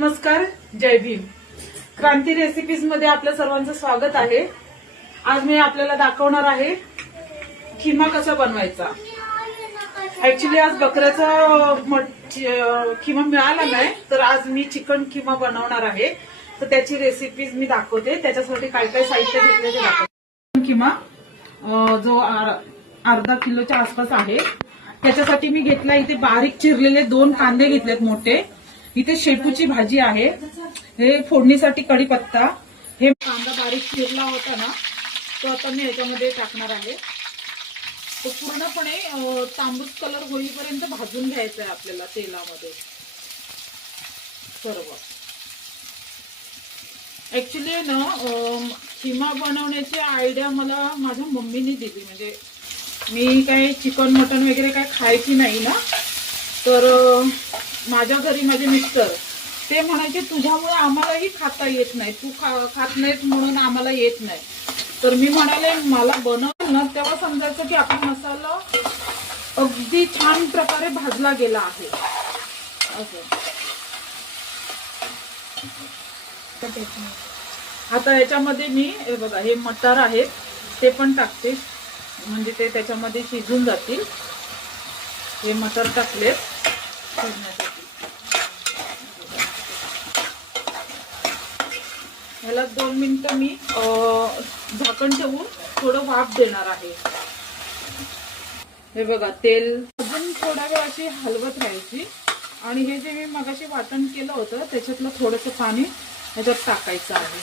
नमस्कार, जय भीम. क्रांती रेसिपीज मध्ये आपल्या सर्वांचं स्वागत आहे. आज मी आपल्याला दाखवणार आहे खिमा कसा बनवायचा. ऍक्च्युली आज बकऱ्याचा खिमा मिळाला नाही, तर आज मी चिकन खिमा बनवणार आहे. तर त्याची रेसिपीज मी दाखवते. त्याच्यासाठी काय काय साहित्य घेतले ते दाखवते. खिमा जो अर्धा किलोच्या आसपास आहे. त्याच्यासाठी मी घेतला इथे बारीक चिरलेले 2 कांदे घेतलेत मोठे. इथे शेपूची भाजी आहे. हे फोडणीसाठी कढीपत्ता. हे कांदा बारीक चिरला होता ना, तो आता मी याच्यामध्ये टाकणार आहे. तो पूर्णपणे तांबूस कलर होईपर्यंत भाजून घ्यायचा आहे आपल्याला तेलामध्ये सर्व. ऍक्च्युली ना खिमा बनवण्याची आयडिया मला माझ्या मम्मीने दिली. म्हणजे मी काय चिकन मटन वगैरे काय खायची नाही ना, तर माझ्या घरी माझे मिस्टर ते म्हणायचे तुझ्यामुळे आम्हालाही खाता येत नाही, तू खात नाहीस म्हणून आम्हाला येत नाही. तर मी म्हणाले मला बनवलं ना तेव्हा समजायचं की आपला मसाला अगदी छान प्रकारे भाजला गेला आहे असं. आता याच्यामध्ये मी हे बघा हे मटार आहेत ते पण टाकते, म्हणजे ते त्याच्यामध्ये शिजून जातील. हे मटार टाकले शिजण्यासाठी. ह्याला 2 मिनिटं मी झाकण ठेवून थोडं वाफ देणार आहे. हे बघा तेल अजून थोडा वेळ अशी हलवत राहायची. आणि हे जे मी मगाशी वाटण केलं होतं त्याच्यातलं थोडंसं पाणी ह्याच्यात टाकायचं आहे.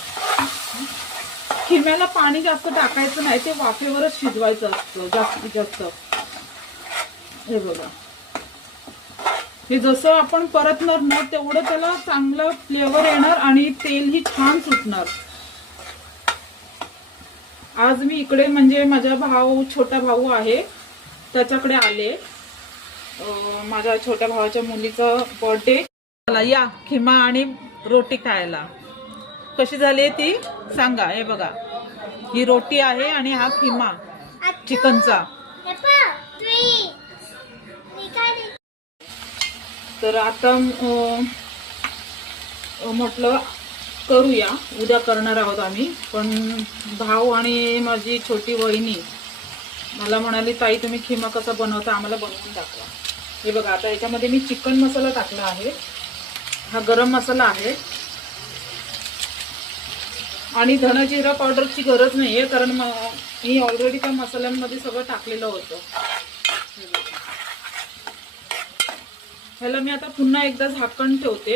खिम्याला पाणी जास्त टाकायचं नाही, ते वाफेवरच शिजवायचं असतं जास्तीत जास्त. हे बघा हे जसं आपण परतणार ना तेवढं त्याला चांगलं फ्लेवर येणार आणि तेलही छान सुटणार. आज मी इकडे म्हणजे माझा छोटा भाऊ आहे त्याच्याकडे आले. माझ्या छोट्या भावाच्या मुलीचा बर्थडे. या खिमा आणि रोटी खायला. कशी झाली ती सांगा. हे बघा ही रोटी आहे आणि हा खिमा चिकनचा. तर आता म्हटलं करूया, उद्या करणार आहोत आम्ही. पण भाऊ आणि माझी छोटी वहिनी मला म्हणाली ताई तुम्ही खिमा कसा बनवता आम्हाला बनवून दाखवा. हे बघा आता याच्यामध्ये मी चिकन मसाला टाकला आहे. हा गरम मसाला आहे आणि धना जिरा पावडरची गरज नाहीये, कारण मी ऑलरेडी त्या मसाल्यांमध्ये सगळं टाकलेलं होतं. ह्याला मी आता पुन्हा एकदा झाकण ठेवते